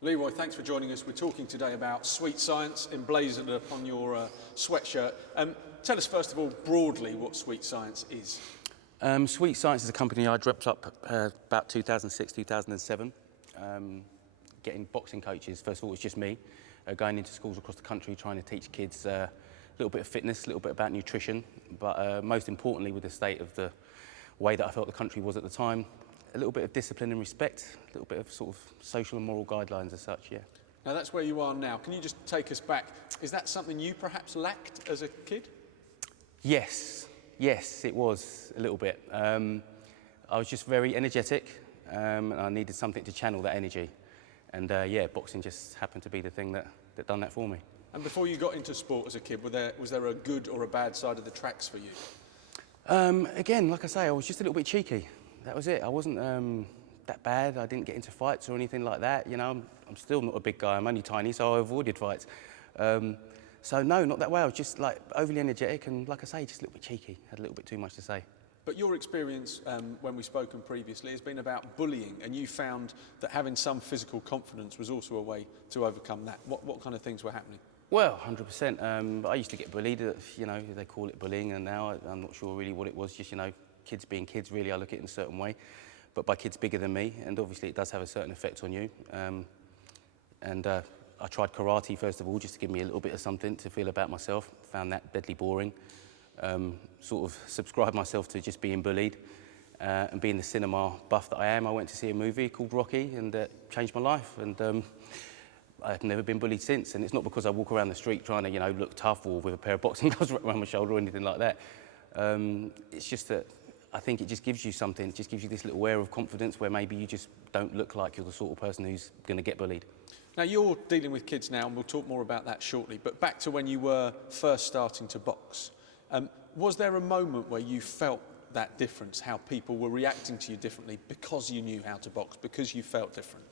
Leroy, thanks for joining us. We're talking today about sweet science emblazoned upon your sweatshirt. Tell us first of all, broadly, what sweet science is. Sweet Science is a company I dreamt up about 2006, 2007, getting boxing coaches. First of all, it's just me, going into schools across the country trying to teach kids a little bit of fitness, a little bit about nutrition, but most importantly with the state of the way that I felt the country was at the time, a little bit of discipline and respect, a little bit of sort of social and moral guidelines as such, yeah. Now that's where you are now. Can you just take us back? Is that something you perhaps lacked as a kid? Yes, it was a little bit. I was just very energetic and I needed something to channel that energy. And yeah, boxing just happened to be the thing that done that for me. And before you got into sport as a kid, was there a good or a bad side of the tracks for you? Again, like I say, I was just a little bit cheeky. That was it. I wasn't that bad. I didn't get into fights or anything like that. You know, I'm still not a big guy. I'm only tiny, so I avoided fights. So no, not that way. I was just like overly energetic and, like I say, just a little bit cheeky. Had a little bit too much to say. But your experience, when we've spoken previously, has been about bullying, and you found that having some physical confidence was also a way to overcome that. What kind of things were happening? Well, 100%. I used to get bullied. You know, they call it bullying, and now I'm not sure really what it was. Just, you know, kids being kids. Really, I look at it in a certain way, but by kids bigger than me, and obviously it does have a certain effect on you. I tried karate first of all, just to give me a little bit of something to feel about myself. Found that deadly boring. Sort of subscribed myself to just being bullied, and being the cinema buff that I am, I went to see a movie called Rocky, and changed my life. And I've never been bullied since. And it's not because I walk around the street trying to, you know, look tough or with a pair of boxing gloves around my shoulder or anything like that. It's just that I think it just gives you something. It just gives you this little air of confidence where maybe you just don't look like you're the sort of person who's going to get bullied. Now, you're dealing with kids now, and we'll talk more about that shortly, but back to when you were first starting to box. Was there a moment where you felt that difference, how people were reacting to you differently because you knew how to box, because you felt different?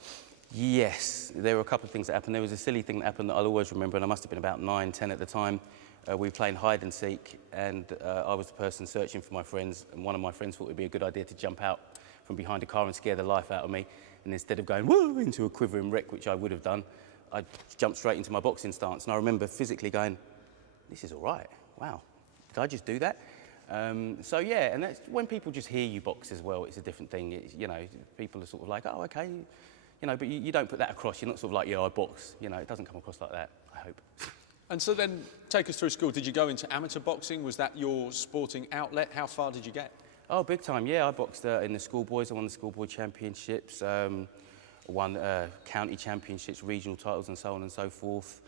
Yes, there were a couple of things that happened. There was a silly thing that happened that I'll always remember, and I must have been about 9, 10 at the time. We were playing hide and seek, and I was the person searching for my friends, and one of my friends thought it would be a good idea to jump out from behind a car and scare the life out of me. And instead of going woo into a quivering wreck, which I would have done, I jumped straight into my boxing stance. And I remember physically going, this is all right, wow, did I just do that? So yeah, and that's when people just hear you box as well, it's a different thing. It's, you know, people are sort of like, oh, okay, you know, but you don't put that across. You're not sort of like, yeah, I box. You know, it doesn't come across like that, I hope. And so then, take us through school. Did you go into amateur boxing? Was that your sporting outlet? How far did you get? Oh, big time, yeah. I boxed in the schoolboys. I won the schoolboy championships, won county championships, regional titles and so on and so forth.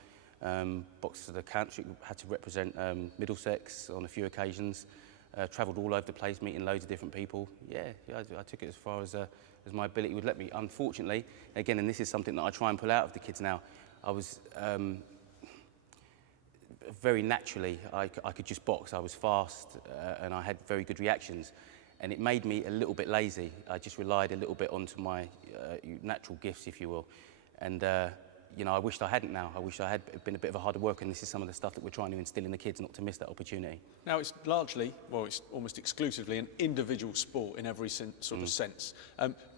Boxed for the country, had to represent Middlesex on a few occasions. Travelled all over the place, meeting loads of different people. Yeah, I took it as far as my ability would let me. Unfortunately, again, and this is something that I try and pull out of the kids now, I was very naturally, I could just box. I was fast and I had very good reactions, and it made me a little bit lazy. I just relied a little bit onto my natural gifts, if you will, and you know, I wished I hadn't now. I wish I had been a bit of a harder worker, and this is some of the stuff that we're trying to instill in the kids, not to miss that opportunity. Now, it's largely, well, it's almost exclusively an individual sport in every sort of sense,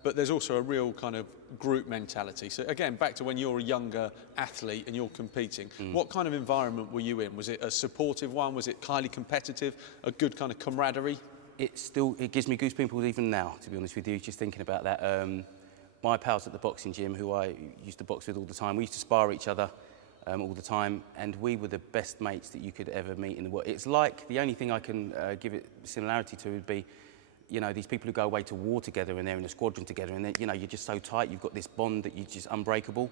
but there's also a real kind of group mentality. So again, back to when you're a younger athlete and you're competing, what kind of environment were you in? Was it a supportive one? Was it highly competitive? A good kind of camaraderie? It gives me goosebumps even now, to be honest with you, just thinking about that. My pals at the boxing gym, who I used to box with all the time, we used to spar each other all the time, and we were the best mates that you could ever meet in the world. It's like, the only thing I can give it similarity to would be, you know, these people who go away to war together and they're in a squadron together, and you know, you're just so tight, you've got this bond that you're just unbreakable.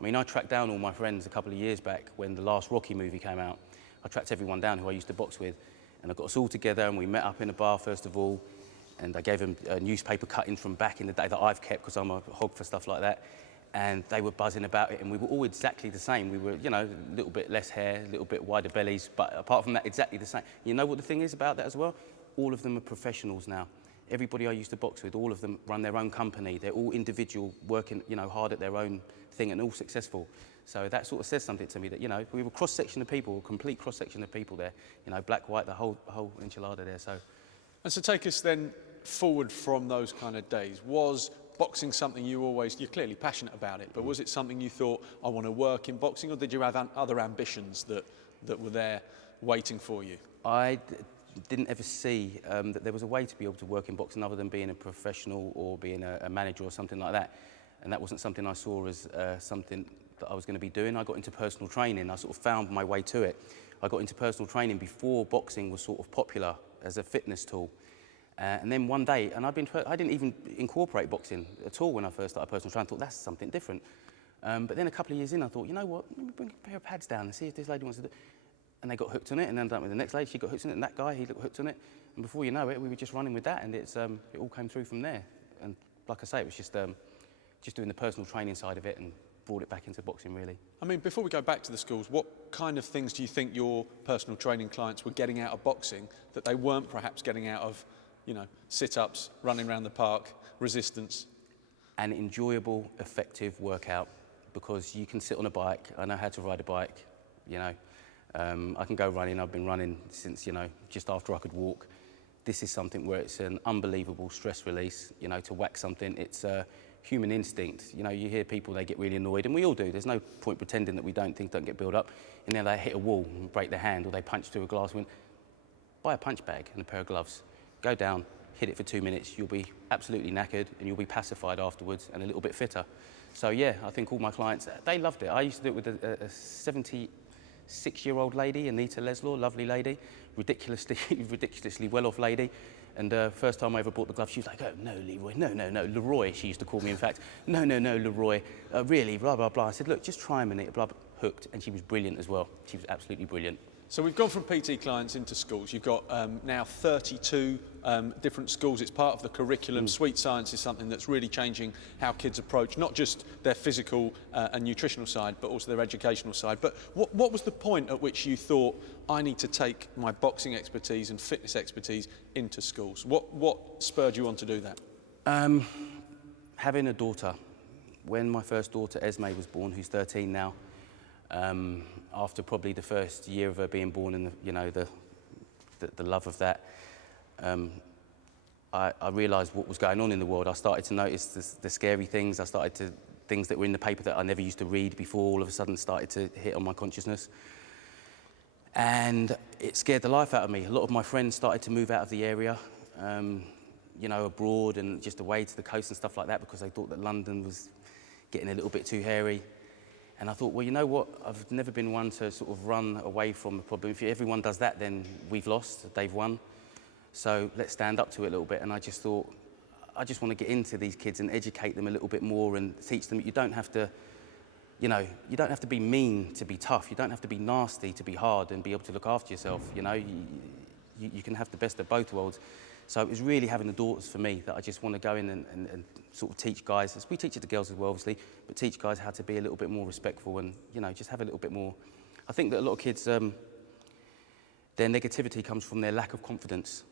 I mean, I tracked down all my friends a couple of years back when the last Rocky movie came out. I tracked everyone down who I used to box with, and I got us all together, and we met up in a bar first of all, and I gave them a newspaper cutting from back in the day that I've kept because I'm a hog for stuff like that. And they were buzzing about it, and we were all exactly the same. We were, you know, a little bit less hair, a little bit wider bellies, but apart from that, exactly the same. You know what the thing is about that as well? All of them are professionals now. Everybody I used to box with, all of them run their own company. They're all individual, working, you know, hard at their own thing, and all successful. So that sort of says something to me that, you know, we were a cross-section of people, a complete cross-section of people there. You know, black, white, the whole enchilada there. So. And so take us then forward from those kind of days. Was boxing something you're clearly passionate about it, but was it something you thought, I want to work in boxing, or did you have other ambitions that were there waiting for you? Didn't ever see that there was a way to be able to work in boxing other than being a professional or being a manager or something like that. And that wasn't something I saw as something that I was going to be doing. I got into personal training. I sort of found my way to it. I got into personal training before boxing was sort of popular as a fitness tool. And then one day, and I didn't even incorporate boxing at all when I first started personal training. I thought that's something different. But then a couple of years in, I thought, you know what, let me bring a pair of pads down and see if this lady wants to do it. And they got hooked on it, and then with the next lady, she got hooked on it, and that guy, he got hooked on it. And before you know it, we were just running with that, and it all came through from there. And like I say, it was just doing the personal training side of it and brought it back into boxing, really. I mean, before we go back to the schools, what kind of things do you think your personal training clients were getting out of boxing that they weren't perhaps getting out of, sit-ups, running around the park, resistance? An enjoyable, effective workout, because you can sit on a bike. I know how to ride a bike, I can go running. I've been running since, just after I could walk. This is something where it's an unbelievable stress release, to whack something. It's human instinct. You hear people, they get really annoyed, and we all do. There's no point pretending that we don't, things don't get built up. And then they hit a wall and break their hand, or they punch through a glass window. Buy a punch bag and a pair of gloves. Go down, hit it for 2 minutes. You'll be absolutely knackered, and you'll be pacified afterwards and a little bit fitter. So yeah, I think all my clients, they loved it. I used to do it with a 76-year-old lady, Anita Leslaw, lovely lady, ridiculously well-off lady. And first time I ever bought the gloves, she was like, oh, no, Leroy, no, Leroy, she used to call me, in fact. No, Leroy, really, blah, blah, blah. I said, look, just try them, Anita, blah, blah, hooked. And she was brilliant as well. She was absolutely brilliant. So we've gone from PT clients into schools. You've got now 32 different schools. It's part of the curriculum. Sweet Science is something that's really changing how kids approach not just their physical and nutritional side, but also their educational side. But what was the point at which you thought, I need to take my boxing expertise and fitness expertise into schools? What spurred you on to do that? Having a daughter. When my first daughter, Esme, was born, who's 13 now, after probably the first year of her being born and the love of that, I realised what was going on in the world. I started to notice the scary things. Things that were in the paper that I never used to read before, all of a sudden started to hit on my consciousness. And it scared the life out of me. A lot of my friends started to move out of the area, abroad and just away to the coast and stuff like that, because they thought that London was getting a little bit too hairy. And I thought, well, you know what? I've never been one to sort of run away from the problem. If everyone does that, then we've lost, they've won. So let's stand up to it a little bit. And I just thought, I just want to get into these kids and educate them a little bit more and teach them you don't have to, you don't have to be mean to be tough. You don't have to be nasty to be hard and be able to look after yourself. You can have the best of both worlds. So it was really having the daughters for me that I just want to go in and sort of teach guys, as we teach it to girls as well, obviously, but teach guys how to be a little bit more respectful and, just have a little bit more. I think that a lot of kids, their negativity comes from their lack of confidence,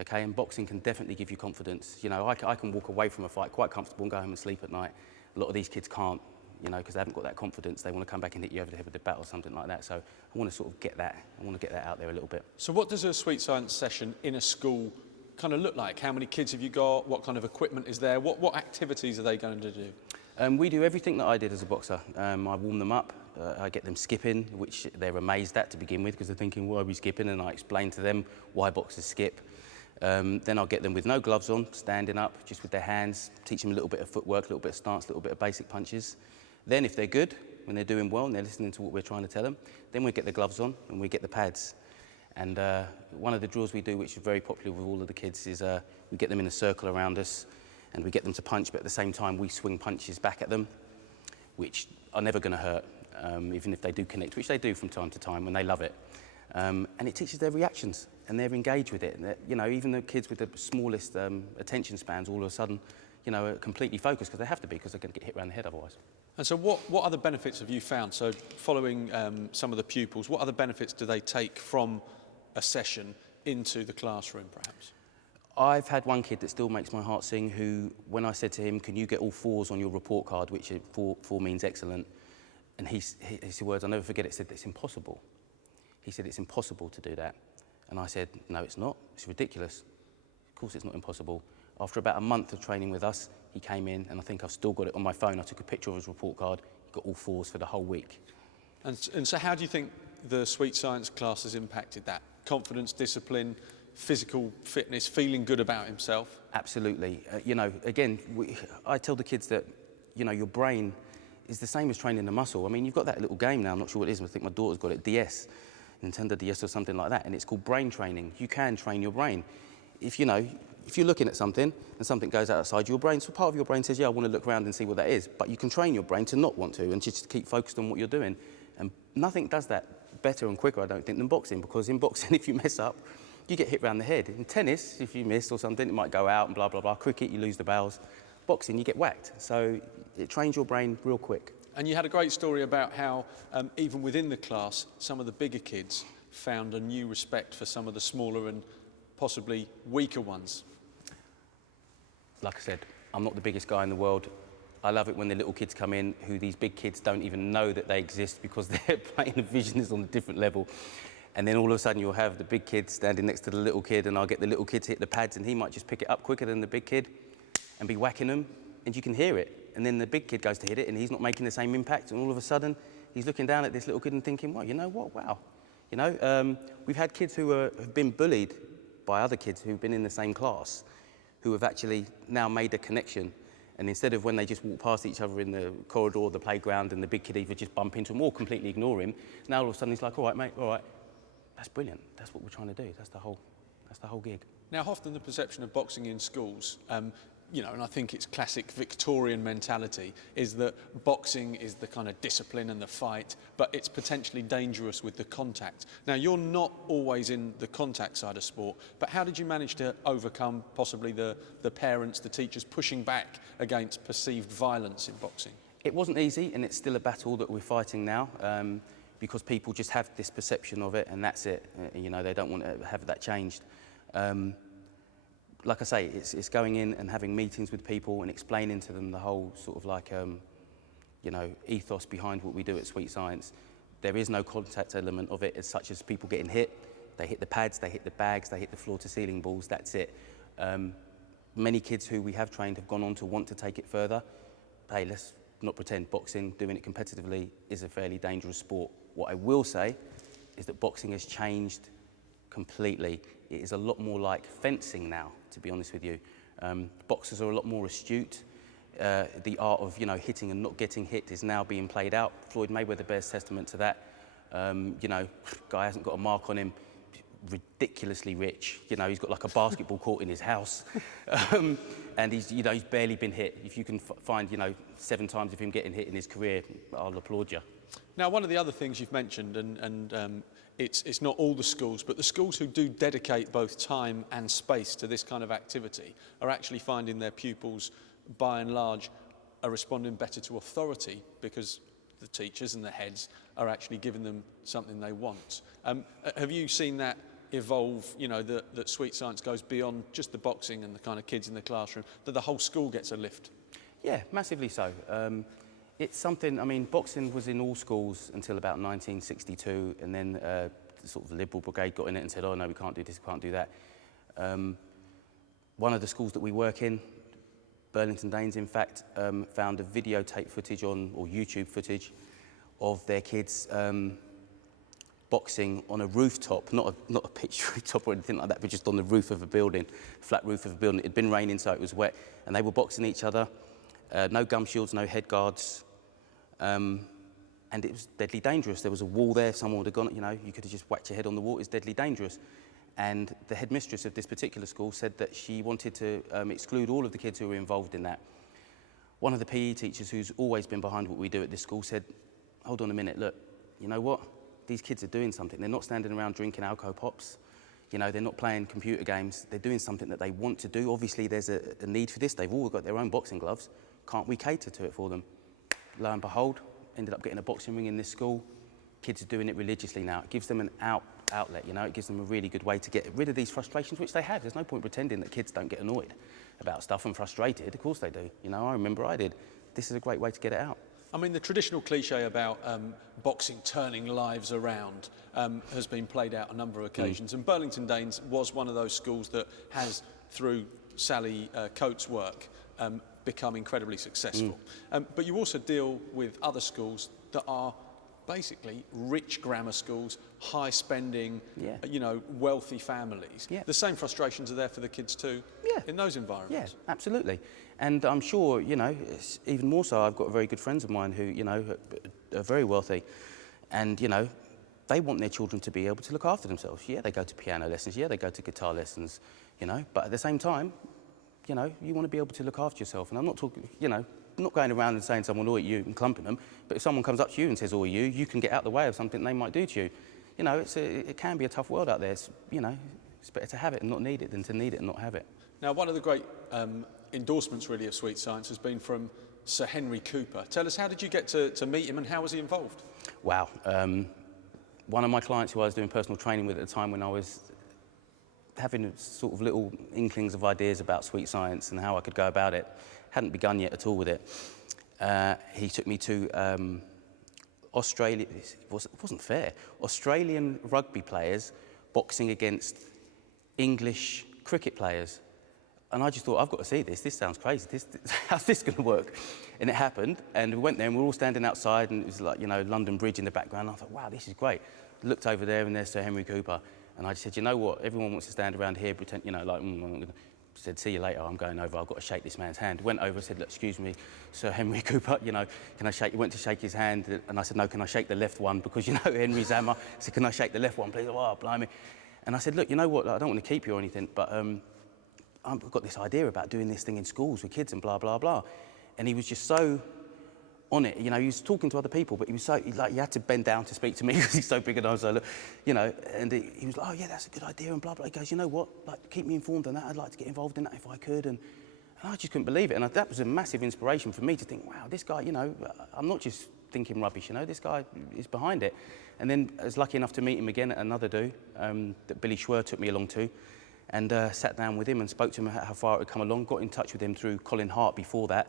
okay? And boxing can definitely give you confidence. I can walk away from a fight quite comfortable and go home and sleep at night. A lot of these kids can't, because they haven't got that confidence. They want to come back and hit you over the head with a bat or something like that. So I want to sort of get that. I want to get that out there a little bit. So what does a Sweet Science session in a school kind of look like? How many kids have you got? What kind of equipment is there? What activities are they going to do? We do everything that I did as a boxer. I warm them up. I get them skipping, which they're amazed at to begin with, because they're thinking, why are we skipping? And I explain to them why boxers skip. Then I'll get them with no gloves on, standing up, just with their hands, teach them a little bit of footwork, a little bit of stance, a little bit of basic punches. Then if they're good, when they're doing well and they're listening to what we're trying to tell them, then we get the gloves on and we get the pads. And one of the drills we do, which is very popular with all of the kids, is we get them in a circle around us and we get them to punch, but at the same time we swing punches back at them, which are never going to hurt, even if they do connect, which they do from time to time when they love it. And it teaches their reactions and they're engaged with it. And even the kids with the smallest attention spans all of a sudden, are completely focused, because they have to be, because they're going to get hit around the head otherwise. And so what other benefits have you found? So following some of the pupils, what other benefits do they take from a session into the classroom, perhaps? I've had one kid that still makes my heart sing, who, when I said to him, can you get all 4s on your report card, which four means excellent, and his words, I'll never forget it, said, it's impossible. He said, it's impossible to do that. And I said, no, it's not. It's ridiculous. Of course it's not impossible. After about a month of training with us, he came in, and I think I've still got it on my phone. I took a picture of his report card. He got all 4s for the whole week. And so how do you think the Sweet Science class has impacted that? Confidence, discipline, physical fitness, feeling good about himself? Absolutely. You know, again, I tell the kids that, you know, your brain is the same as training a muscle. I mean, you've got that little game now, I'm not sure what it is, I think my daughter's got it, DS, Nintendo DS or something like that, and it's called brain training. You can train your brain. If you know, if you're looking at something and something goes outside your brain, so part of your brain says, yeah, I want to look around and see what that is, but you can train your brain to not want to and just keep focused on what you're doing. And nothing does that better and quicker, I don't think, than boxing, because in boxing, if you mess up, you get hit round the head. In tennis, if you miss or something, it might go out and blah, blah, blah. Cricket, you lose the bails. Boxing, you get whacked. So it trains your brain real quick. And you had a great story about how, even within the class, some of the bigger kids found a new respect for some of the smaller and possibly weaker ones. Like I said, I'm not the biggest guy in the world. I love it when the little kids come in who these big kids don't even know that they exist because their playing the vision is on a different level. And then all of a sudden you'll have the big kid standing next to the little kid, and I'll get the little kid to hit the pads, and he might just pick it up quicker than the big kid and be whacking them, and you can hear it. And then the big kid goes to hit it and he's not making the same impact, and all of a sudden he's looking down at this little kid and thinking, well, you know what, wow. You know, we've had kids who have been bullied by other kids who've been in the same class, who have actually now made a connection. And instead of when they just walk past each other in the corridor or the playground and the big kid either just bump into him or completely ignore him, now all of a sudden he's like, all right, mate, all right. That's brilliant. That's what we're trying to do. That's the whole gig. Now, often the perception of boxing in schools, you know, and I think it's classic Victorian mentality, is that boxing is the kind of discipline and the fight, but it's potentially dangerous with the contact. Now, you're not always in the contact side of sport, but how did you manage to overcome possibly the parents, the teachers pushing back against perceived violence in boxing? It wasn't easy, and it's still a battle that we're fighting now, because people just have this perception of it, and that's it. You know, they don't want to have that changed. Like I say, it's going in and having meetings with people and explaining to them the whole sort of like, you know, ethos behind what we do at Sweet Science. There is no contact element of it, as such as people getting hit. They hit the pads, they hit the bags, they hit the floor-to-ceiling balls, that's it. Many kids who we have trained have gone on to want to take it further. Hey, let's not pretend boxing, doing it competitively, is a fairly dangerous sport. What I will say is that boxing has changed completely. It is a lot more like fencing now, to be honest with you. Boxers are a lot more astute. The art of, you know, hitting and not getting hit is now being played out. Floyd Mayweather bears testament to that. You know, guy hasn't got a mark on him. Ridiculously rich. You know, he's got like a basketball court in his house, and he's barely been hit. If you can find, you know, 7 times of him getting hit in his career, I'll applaud you. Now, one of the other things you've mentioned, and it's not all the schools, but the schools who do dedicate both time and space to this kind of activity are actually finding their pupils, by and large, are responding better to authority because the teachers and the heads are actually giving them something they want. Have you seen that evolve, you know, that Sweet Science goes beyond just the boxing and the kind of kids in the classroom, that the whole school gets a lift? Yeah, massively so. It's something, I mean, boxing was in all schools until about 1962, and then the sort of Liberal Brigade got in it and said, oh no, we can't do this, we can't do that. One of the schools that we work in, Burlington Danes in fact, found a videotape footage or YouTube footage of their kids boxing on a rooftop, not a pitched rooftop or anything like that, but just on the roof of a building, flat roof of a building. It had been raining, so it was wet, and they were boxing each other. No gum shields, no head guards, and it was deadly dangerous. There was a wall there, someone would have gone, you know, you could have just whacked your head on the wall. It's deadly dangerous. And the headmistress of this particular school said that she wanted to exclude all of the kids who were involved in that. One of the PE teachers, who's always been behind what we do at this school, said, hold on a minute, look, you know what? These kids are doing something. They're not standing around drinking alcohol pops. You know, they're not playing computer games. They're doing something that they want to do. Obviously, there's a need for this. They've all got their own boxing gloves. Can't we cater to it for them? Lo and behold, ended up getting a boxing ring in this school. Kids are doing it religiously now. It gives them an outlet, you know. It gives them a really good way to get rid of these frustrations, which they have. There's no point pretending that kids don't get annoyed about stuff and frustrated. Of course they do. You know, I remember I did. This is a great way to get it out. I mean, the traditional cliche about boxing turning lives around has been played out a number of occasions, and Burlington Danes was one of those schools that has, through Sally Coates' work, become incredibly successful. But you also deal with other schools that are basically rich grammar schools, high spending, Yeah. you know, wealthy families. Yeah. The same frustrations are there for the kids too in those environments. Yeah, absolutely. And I'm sure, you know, it's even more so, I've got very good friends of mine who, you know, are very wealthy. And, you know, they want their children to be able to look after themselves. Yeah, they go to piano lessons. Yeah, they go to guitar lessons, you know. But at the same time, you know, you want to be able to look after yourself. And I'm not talking, you know, I'm not going around and saying someone, oi, you, and clumping them. But if someone comes up to you and says, oi, you can get out the way of something they might do to you. You know, it can be a tough world out there. It's, you know, it's better to have it and not need it than to need it and not have it. Now, one of the great endorsements really of Sweet Science has been from Sir Henry Cooper. Tell us, how did you get to meet him and how was he involved? Wow. One of my clients who I was doing personal training with at the time, when I was having sort of little inklings of ideas about Sweet Science and how I could go about it, hadn't begun yet at all with it. He took me to Australia. It wasn't fair. Australian rugby players boxing against English cricket players. And I just thought, I've got to see this. This sounds crazy. How's this going to work? And it happened. And we went there and we were all standing outside and it was like, you know, London Bridge in the background. I thought, wow, this is great. Looked over there and there's Sir Henry Cooper. And I just said, you know what? Everyone wants to stand around here, pretend, you know, like, I'm gonna... said, see you later, I'm going over, I've got to shake this man's hand. Went over, said, look, excuse me, Sir Henry Cooper, you know, can I shake, went to shake his hand, and I said, no, can I shake the left one? Because, you know, Henry's hammer. I said, can I shake the left one, please? Oh, blimey. And I said, look, you know what, I don't want to keep you or anything, but I've got this idea about doing this thing in schools with kids and blah, blah, blah. And he was just so on it, you know, he was talking to other people, but he was so, like, you had to bend down to speak to me because he's so big, and I was like, look, you know, and he was like, oh yeah, that's a good idea, and blah, blah. He goes, you know what, like, keep me informed on that, I'd like to get involved in that if I could, and I just couldn't believe it, and that was a massive inspiration for me to think, wow, this guy, you know, I'm not just thinking rubbish, you know, this guy is behind it. And then I was lucky enough to meet him again at another do, that Billy Schwer took me along to, and sat down with him and spoke to him how far it had come along, got in touch with him through Colin Hart before that,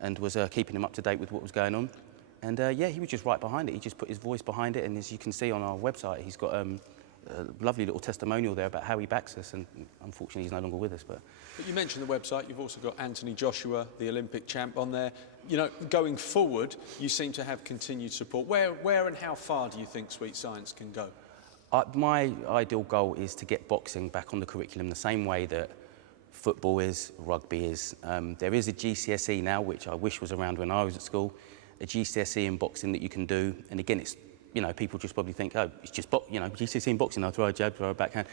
and was keeping him up to date with what was going on. And yeah, he was just right behind it. He just put his voice behind it, and as you can see on our website, he's got a lovely little testimonial there about how he backs us, and unfortunately he's no longer with us. But you mentioned the website, you've also got Anthony Joshua, the Olympic champ, on there. You know, going forward, you seem to have continued support. Where and how far do you think Sweet Science can go? My ideal goal is to get boxing back on the curriculum the same way that football is, rugby is. There is a GCSE now, which I wish was around when I was at school, a GCSE in boxing that you can do. And again, it's, you know, people just probably think, oh, it's just, you know, GCSE in boxing, I throw a jab, throw a backhand.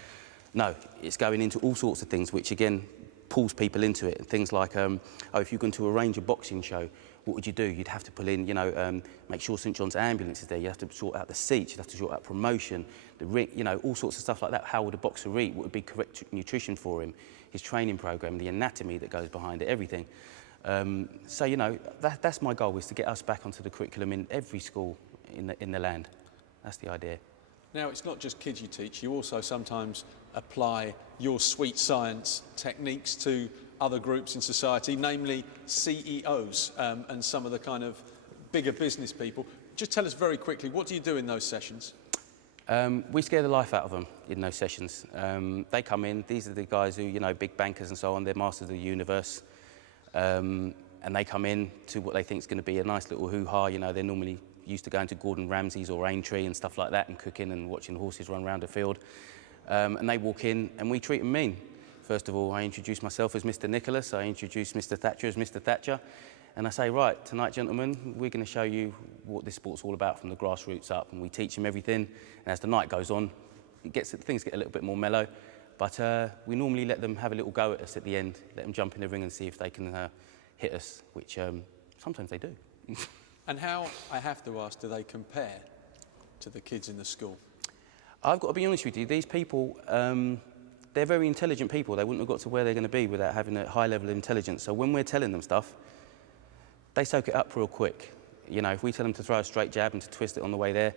No, it's going into all sorts of things, which again, pulls people into it. Things like, oh, if you're going to arrange a boxing show, what would you do? You'd have to pull in, you know, make sure St John's ambulance is there. You have to sort out the seats. You'd have to sort out promotion, the ring, you know, all sorts of stuff like that. How would a boxer eat? What would be correct nutrition for him? His training program, the anatomy that goes behind it, everything. So, you know, that's my goal, is to get us back onto the curriculum in every school in the land. That's the idea. Now, it's not just kids you teach. You also sometimes apply your Sweet Science techniques to other groups in society, namely CEOs and some of the kind of bigger business people. Just tell us very quickly, what do you do in those sessions? We scare the life out of them in those sessions. They come in, these are the guys who, you know, big bankers and so on, they're masters of the universe. And they come in to what they think is going to be a nice little hoo-ha. You know, they're normally used to going to Gordon Ramsay's or Aintree and stuff like that, and cooking and watching horses run around a field. And they walk in and we treat them mean. First of all, I introduce myself as Mr. Nicholas, I introduce Mr. Thatcher as Mr. Thatcher, and I say, right, tonight, gentlemen, we're going to show you what this sport's all about from the grassroots up, and we teach them everything. And as the night goes on, things get a little bit more mellow, but we normally let them have a little go at us at the end, let them jump in the ring and see if they can hit us, which sometimes they do. And how, I have to ask, do they compare to the kids in the school? I've got to be honest with you, these people, they're very intelligent people. They wouldn't have got to where they're going to be without having a high level of intelligence. So when we're telling them stuff, they soak it up real quick. You know, if we tell them to throw a straight jab and to twist it on the way there,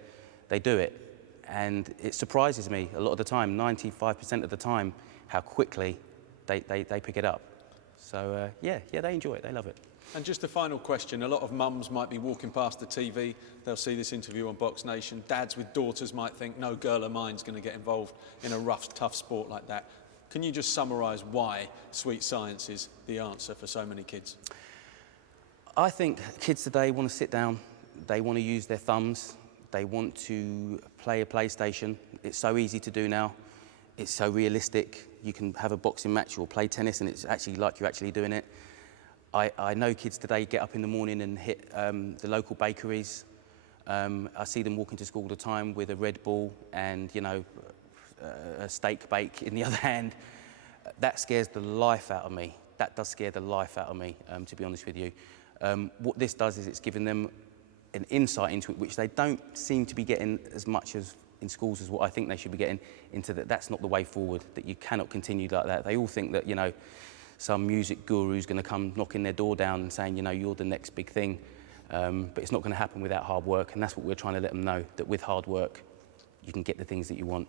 they do it. And it surprises me a lot of the time, 95% of the time, how quickly they pick it up. So yeah, they enjoy it, they love it. And just a final question, a lot of mums might be walking past the TV, they'll see this interview on Box Nation, dads with daughters might think no girl of mine's going to get involved in a rough, tough sport like that. Can you just summarise why Sweet Science is the answer for so many kids? I think kids today want to sit down, they want to use their thumbs, they want to play a PlayStation. It's so easy to do now. It's so realistic. You can have a boxing match or play tennis and it's actually like you're actually doing it. I know kids today get up in the morning and hit the local bakeries. I see them walking to school all the time with a Red Bull and, you know, a steak bake in the other hand. That scares the life out of me. That does scare the life out of me, to be honest with you. What this does is it's giving them an insight into it, which they don't seem to be getting as much as in schools as what I think they should be getting, into that that's not the way forward, that you cannot continue like that. They all think that, you know, some music guru's going to come knocking their door down and saying, you know, you're the next big thing. But it's not going to happen without hard work, and that's what we're trying to let them know, that with hard work, you can get the things that you want.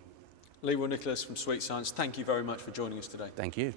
Leroy Nicholas from Sweet Science, thank you very much for joining us today. Thank you.